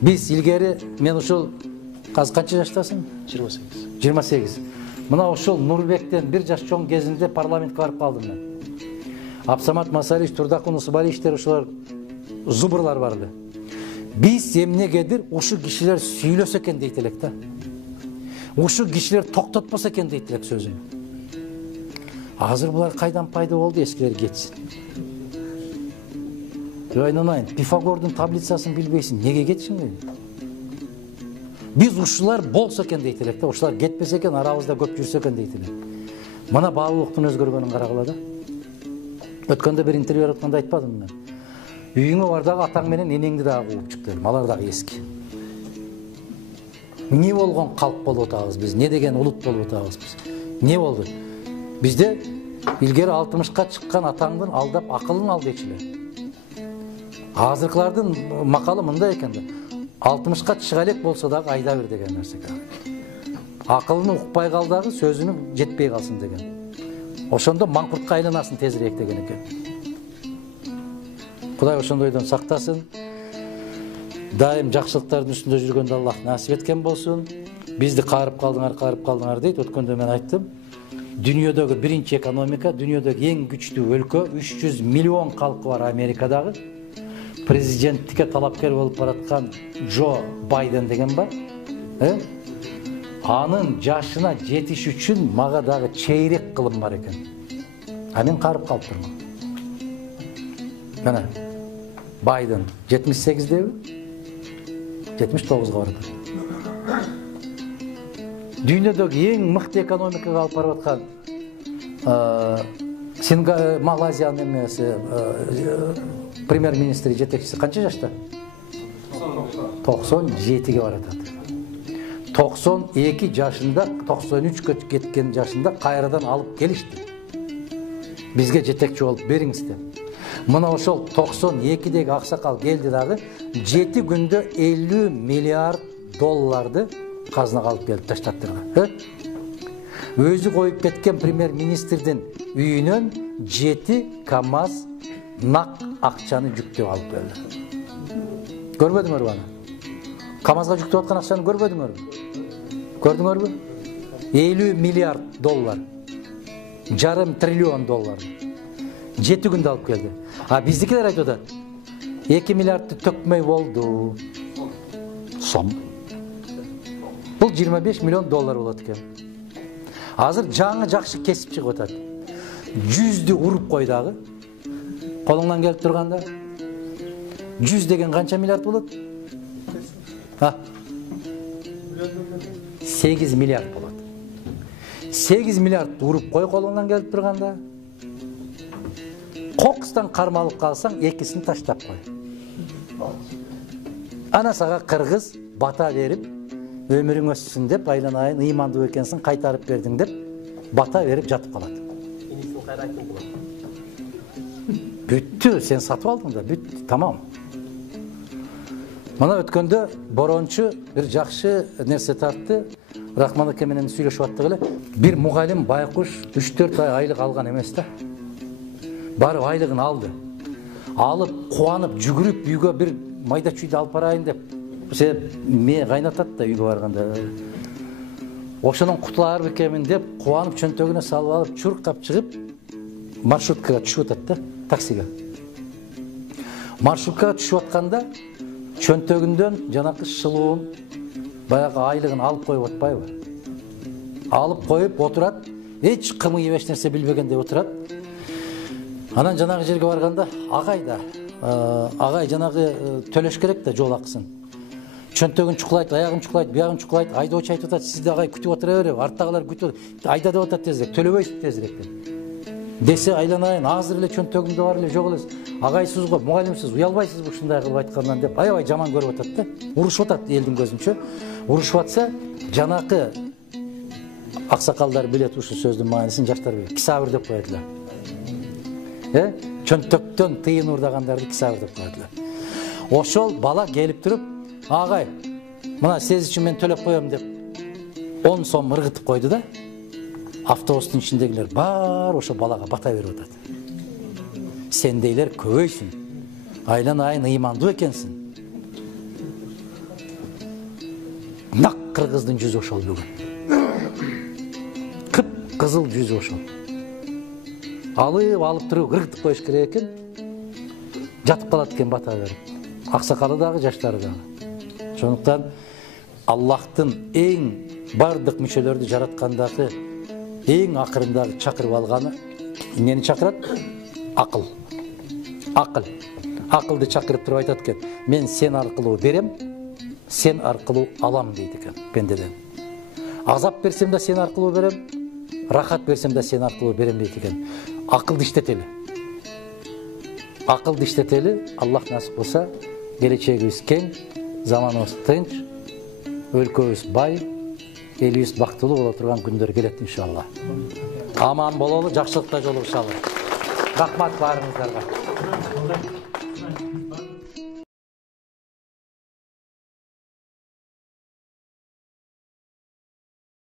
Биз илгери мен ушул азыр канча жаштасың? 28. 28. Мына ушул Нурбектен 1 жаш чоң кезинде парламентке барып калдым мен. Абсамат Масалич, Турдакун Усубаличтер ушулар зубырлар барды. Биз эмнегедир ушу кишилер сүйлөсө экен дейт элек да. Ушу кишилер токтотпосо экен дейт элек сөзүн. Азыр булар кайдан пайда болду, эскилер кетсин. Айнанайын, Пифагордун таблицасын билбейсиң, неге кетишиң? Биз ушулар болсо экен дейт элек да, ушулар кетпесе экен, арабызда көп жүрсө экен дейт элек. Мына баалуулуктун өзгөргөнүн карагыла да. Өткөндө бир интервью атканда айтпадым мен. Үйүңө бар дагы атаң менен энеңди дагы кууп чык дедим. Алар дагы эски. Не болгон калп болуп атабыз биз? Не деген улут болуп атабыз биз? Не болду? Бизде илгери 60ка чыккан атаңдын алдап акылын ал дейчилер. Азыркылардын макалы мындай экен да. 60ка чыга элек болсо дагы айда бир деген нерсе. Акылын укпай кал дагы сөзүнүн жетпей калсын деген. Ошондо маңкуртка айланасын тезирээк деген экен. Кудай ошондойдон сактасын. Дайым жакшылыктардын үстүндө жүргөндө Аллах насип эткен болсун. Бизди каарып калдыңар дейт. Өткөндө мен айттым. Дүйнөдөгү биринчи экономика, дүйнөдөгү эң күчтүү өлкө, 300 миллион калкы бар Америкадагы. Президенттикке талапкер болуп бараткан Джо Байден деген бар. Анын жашына жетиш үчүн мага дагы чейрек кылым бар экен. А мен карып калыптырмын. Мына Байден 78деби? 79га барат. Дүйнөдөгү эң мыкты экономикага алып барып аткан Малайзиянын эмеси премьер-министри жетекчиси канча жашта? 97ге баратат. 92 жашында, 93 кеткен жашында кайрадан алып келишти. Бизге жетекчи болуп бериңиз деп. Мына ошол 92деги аксакал келди дагы 7 күндө 50 миллиард долларды казынага алып келип таштаттырган. Өзү коюп кеткен премьер-министрдин үйүнөн 7 КАМАЗ нак акчаны жүктөп алып келди. Көрбөдүңөрбү аны? КАМАЗга жүктөп аткан акчаны көрбөдүңөрбү? Көрдүңөрбү? 50 миллиард доллар. Жарым триллион доллар. 7 күндө алып келди. А биздикилер айтып атат. 2 миллиардты төкмөй болду. Сом. Бул 25 миллион доллар болот экен. Азыр жаңы жакшы кесип чыгып атат. 100дү уруп кой дагы. Колуңдан келип турганда 100 деген канча миллиард болот? 8 миллиард болот. 8 миллиард уруп кой колуңдан келип турганда. Кокустан кармалып калсаң, экисин таштап кой. Ана сага кыргыз бата берип, өмүрүң өссүн деп, айланайын, ыймандуу экенсиң, кайтарып бердиң деп, бата берип жатып калат. Бүттү, сен сатып алдың да, бүттү, тамам. Мына өткөндө борончу бир жакшы нерсе тартты. Рахман аке менен сүйлөшүп аттык эле. Бир мугалим байкуш 3-4 ай айлык алган эмес да. Барып айлыгын алды. Алып, кубанып, жүгүрүп үйгө бир майда чүйдү алып барайын деп. Мен кайнатат да үйгө барганда. Ошонун кутулар бекемин деп, кубанып чөнтөгүнө салып алып, чуркап чыгып, маршруткага түшүп атат да, таксиге. Маршруткага түшүп атканда чөнтөгүндөн жанакы шылуун баягы айлыгын алып коюп атпайбы? Алып коюп отурат, эч кымый эч нерсе билбегендей отурат. Анан жанагы жерге барганда, агай жанагы төлөш керек да жол акысын. Чөнтөгүн чукулайт, аягын чукулайт, биягын чукулайт, айдоочу айтып атат, сизди агай күтүп отура берип, арттагылар күтүп, айда деп атат тезирээк, төлөбөйсүз тезирээк деп. Десе айланайын, азыр эле чөнтөгүмдө бар эле, жок эле. Агайсыз го, мугалимсиз, уялбайсызбы ушундай кылып айткандан деп, аябай жаман көрүп атат да. Урушуп атат элдин көзүнчө. Урушуп атса, жанакы аксакалдар билет ушул сөздүн маанисин, жаштар билет. Кисабыр деп коет эле. Чөнтөктөн тыйын урдагандарды кисабыр деп коет эле. Ошол бала келип туруп, агай, мына сиз үчүн мен төлөп коем деп 10 сом ыргытып койду да. Автобустун ичиндегилер бар ошо балага бата берип атат. Сендейлер көбөйсүн. Айланайын, ыймандуу экенсиң. кыргыздын жүзү ошол бүгүн. Кып-кызыл жүзү ошол. Алып туруп кыргытып коюш керек экен. Жатып калат экен бата берип. Аксакалы дагы, жаштары дагы. Ошондуктан Аллахтын эң бардык мүчөлөрдү жараткандагы эң акырындагы чакырып алганы эмнени чакырат? Акыл. Акылды чакырып туруп айтат экен. Мен сен аркылуу берем, сен аркылуу алам дейт экен пендеден. Азап берсем да сен аркылуу берем, рахат берсем да сен аркылуу берем дейт экен. Акылды иштетели. Аллах насип кылса, келечегибиз кең, заманыбыз тынч, өлкөбүз бай, элибиз бактылуу боло турган күндөр келет иншалла. Аман бололу, жакшылыкта жолугушалы. Рахмат баарыңыздарга.